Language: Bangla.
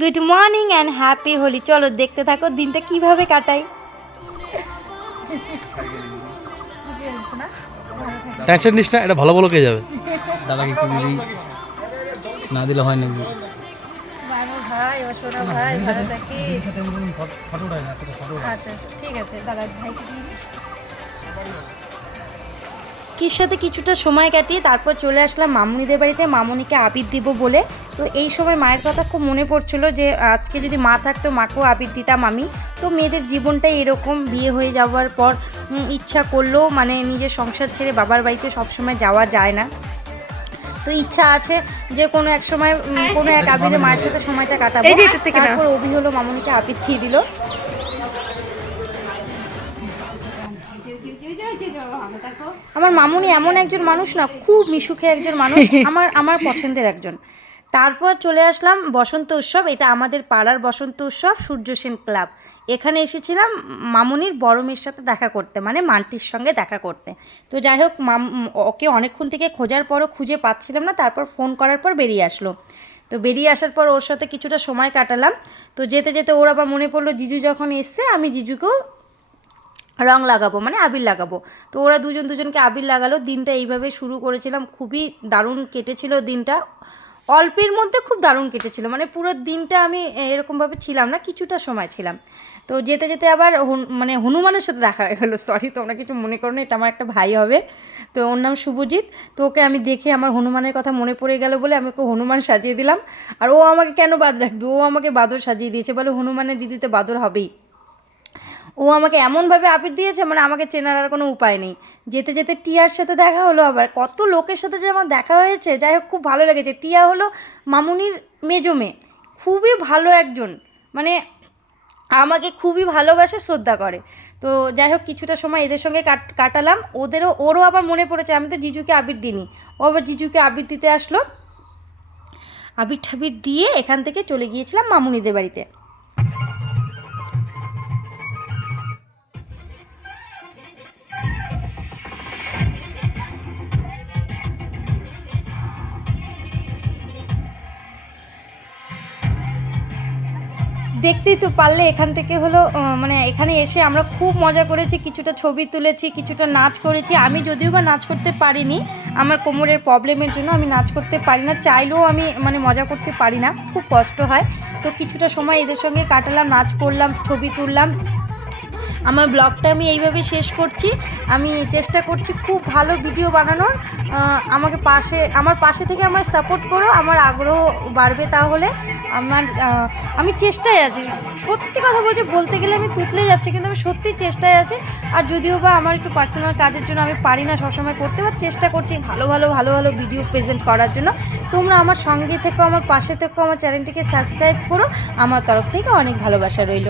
Good morning and happy Holi. চলো দেখতে থাকো দিনটা কিভাবে কাটাই। টেনশন নিস না, এটা ভালো ভালো কে যাবে। দাদাকে একটু দিদি না দিলে হয় নাকি? ভাই ও সোনা ভাই ভালো থাকি। ফটো উঠায় না, ফটো আচ্ছা ঠিক আছে দাদা ভাইকে দিয়ে কির সাথে কিছুটা সময় কাটিয়ে তারপর চলে আসলাম মামুনিদের বাড়িতে মামুনিকে আবির দিব বলে। তো এই সময় মায়ের কথা খুব মনে পড়ছিল যে আজকে যদি মা থাকতো মাকেও আবির দিতাম আমি। তো মেয়েদের জীবনটাই এরকম, বিয়ে হয়ে যাওয়ার পর ইচ্ছা করলেও মানে নিজের সংসার ছেড়ে বাবার বাড়িতে সবসময় যাওয়া যায় না। তো ইচ্ছা আছে যে কোনো এক সময় কোনো এক আবিরে মায়ের সাথে সময়টা কাটাবো। তারপর অভি হলো মামুনিকে আবির দিয়ে দিল। আমার মামুনি এমন একজন মানুষ না, খুব মিশুকে একজন মানুষ, আমার পছন্দের একজন। তারপর চলে আসলাম বসন্ত উৎসব। এটা আমাদের পাড়ার বসন্ত উৎসব, সূর্য সেন ক্লাব। এখানে এসেছিলাম মামুনির বড় মেয়ের সাথে দেখা করতে, মানে মান্টির সঙ্গে দেখা করতে। তো যাই হোক ওকে অনেকক্ষণ থেকে খোঁজার পরও খুঁজে পাচ্ছিলাম না, তারপর ফোন করার পর বেরিয়ে আসলো। তো বেরিয়ে আসার পর ওর সাথে কিছুটা সময় কাটালাম। তো যেতে যেতে ওর আবার মনে পড়লো জিজু যখন এসছে আমি জিজুকেও রং লাগাবো, মানে আবির লাগাবো। তো ওরা দুজনকে আবির লাগালো। দিনটা এইভাবে শুরু করেছিলাম, খুবই দারুণ কেটেছিল দিনটা। অল্পের মধ্যে খুব দারুণ কেটেছিল, মানে পুরো দিনটা আমি এরকমভাবে ছিলাম না, কিছুটা সময় ছিলাম। তো যেতে যেতে আবার মানে হনুমানের সাথে দেখা হয়ে গেলো। সরি তোমরা কিছু মনে করো না, এটা আমার একটা ভাই হবে। তো ওর নাম শুভজিৎ। তো ওকে আমি দেখে আমার হনুমানের কথা মনে পড়ে গেল বলে আমি ওকে হনুমান সাজিয়ে দিলাম। আর ও আমাকে কেন বাদ রাখবে, ও আমাকে বাদর সাজিয়ে দিয়েছে, বলে হনুমানের দিদিতে বাদর হবেই। ও আমাকে এমনভাবে আবির দিয়েছে, মানে আমাকে চেনার আর কোনো উপায় নেই। যেতে যেতে টিয়ার সাথে দেখা হলো, আবার কত লোকের সাথে যে আমার দেখা হয়েছে। যাই হোক খুব ভালো লেগেছে। টিয়া হলো মামুনির মেজো মেয়ে, খুবই ভালো একজন, মানে আমাকে খুবই ভালোবাসে, শ্রদ্ধা করে। তো যাই হোক কিছুটা সময় এদের সঙ্গে কাটালাম। ওরও আবার মনে পড়েছে আমি তো জিজুকে আবির দিইনি, ও আবার জিজুকে আবির দিতে আসলো। আবির ঠাবির দিয়ে এখান থেকে চলে গিয়েছিলাম মামুনিদের বাড়িতে। দেখতেই তো পারলে এখান থেকে হলো মানে এখানে এসে আমরা খুব মজা করেছি, কিছুটা ছবি তুলেছি, কিছুটা নাচ করেছি। আমি যদিও বা নাচ করতে পারিনি, আমার কোমরের প্রবলেমের জন্য আমি নাচ করতে পারি না, চাইলেও আমি মানে মজা করতে পারি না, খুব কষ্ট হয়। তো কিছুটা সময় এদের সঙ্গে কাটালাম, নাচ করলাম, ছবি তুললাম। আমার ব্লগটা আমি এইভাবে শেষ করছি। আমি চেষ্টা করছি খুব ভালো ভিডিও বানানোর। আমার পাশে থেকে আমার সাপোর্ট করো, আমার আগ্রহ বাড়বে। তাহলে আমি চেষ্টায় আছি, সত্যি কথা বলতে গেলে আমি তুতলে যাচ্ছি, কিন্তু আমি সত্যি চেষ্টায় আছি। আর যদিও বা আমার একটু পার্সোনাল কাজের জন্য আমি পারি না সবসময় করতে, বা চেষ্টা করছি ভালো ভালো ভিডিও প্রেজেন্ট করার জন্য। তোমরা আমার সঙ্গে থেকো, আমার পাশে থেকো, আমার চ্যানেলটিকে সাবস্ক্রাইব করো। আমার তরফ থেকে অনেক ভালোবাসা রইল।